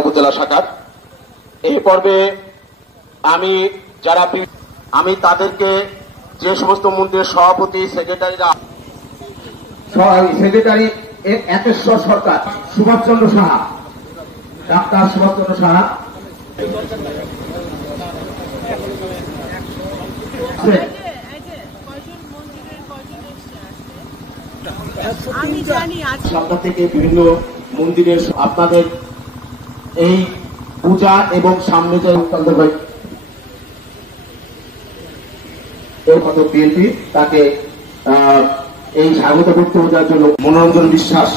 উপজেলা শাখার। এই পর্বে আমি তাদেরকে যে সমস্ত মন্দিরের সভাপতি সেক্রেটারি একেশ্বর সরকার, সুভাষচন্দ্র সাহা, ডাক্তার সুভাষচন্দ্র সাহা, সপ্তাহ থেকে বিভিন্ন মন্দিরের আপনাদের এই পূজা এবং সামনে যে বিএনপি তাকে এই স্বাগত বক্তব্য দেওয়ার জন্য মনোরঞ্জন বিশ্বাস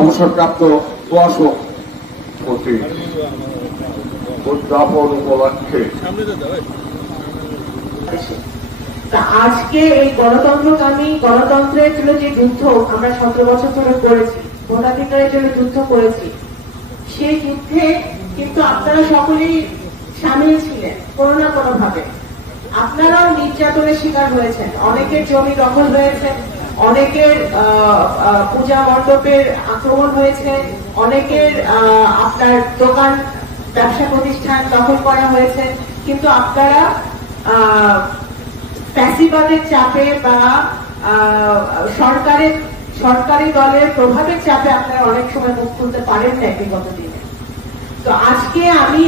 অবসরপ্রাপ্ত প্রশাসক উদ্যাপন উপলক্ষে আজকে এই গণতন্ত্রের জন্য যে যুদ্ধ আমরা 17 বছর ধরে করেছি, ভোটাধিকারের জন্য যুদ্ধ করেছি, সেই যুদ্ধে কিন্তু আপনারা সকলেই সামিল ছিলেন কোনো না কোনো ভাবে। আপনারাও নির্যাতনের শিকার হয়েছেন, অনেকের জমি দখল হয়েছে, অনেকের পূজা মণ্ডপের আক্রমণ হয়েছে, অনেকের আপনার দোকান ব্যবসা প্রতিষ্ঠান দখল করা হয়েছে। কিন্তু আপনারা ফ্যাসিবাদের চাপে বা সরকারি দলের প্রভাবের চাপে আপনারা অনেক সময় মুখ খুলতে পারেন না বিগত দিনে। তো আজকে আমি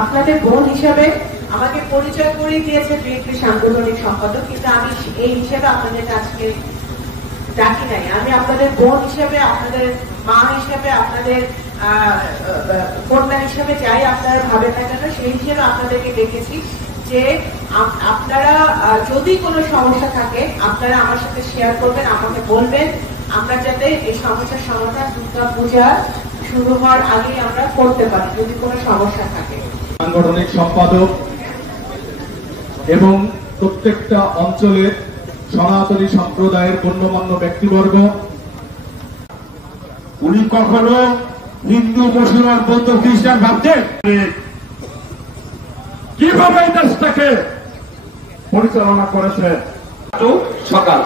আপনাদের বোন হিসেবে আমাকে পরিচয় করে দিয়েছে বিএনপি সাংগঠনিক সম্পাদক, কিন্তু আমি এই হিসেবে আপনাদের আজকে ডাকি নাই। আমি আপনাদের বোন হিসেবে, আপনাদের মা হিসেবে, আপনাদের কন্যা হিসেবে যাই আপনারা ভাবেন না কেন, সেই হিসেবে আপনাদেরকে দেখেছি যে আপনারা যদি কোনো সমস্যা থাকে আপনারা আমার সাথে শেয়ার করবেন, আমাকে বলবেন, আমরা যাতে এই সমস্যার সমাধান দুর্গা পূজা শুরু হওয়ার আগেই আমরা করতে পারি যদি কোনো সমস্যা থাকে। সাংগঠনিক সম্পাদক এবং প্রত্যেকটা অঞ্চলের সনাতনী সম্প্রদায়ের গণ্যমান্য ব্যক্তিবর্গ, উনি কখনো হিন্দু, মুসলমান, বৌদ্ধ, খ্রিস্টান ভাবতেন কিভাবে এই দেশটাকে পরিচালনা করেছে। সকাল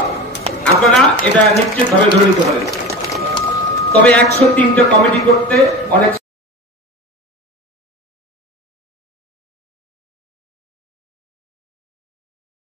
আপনারা এটা নিশ্চিতভাবে ধরে নিতে পারেন। তবে 103টা কমিটি করতে অনেক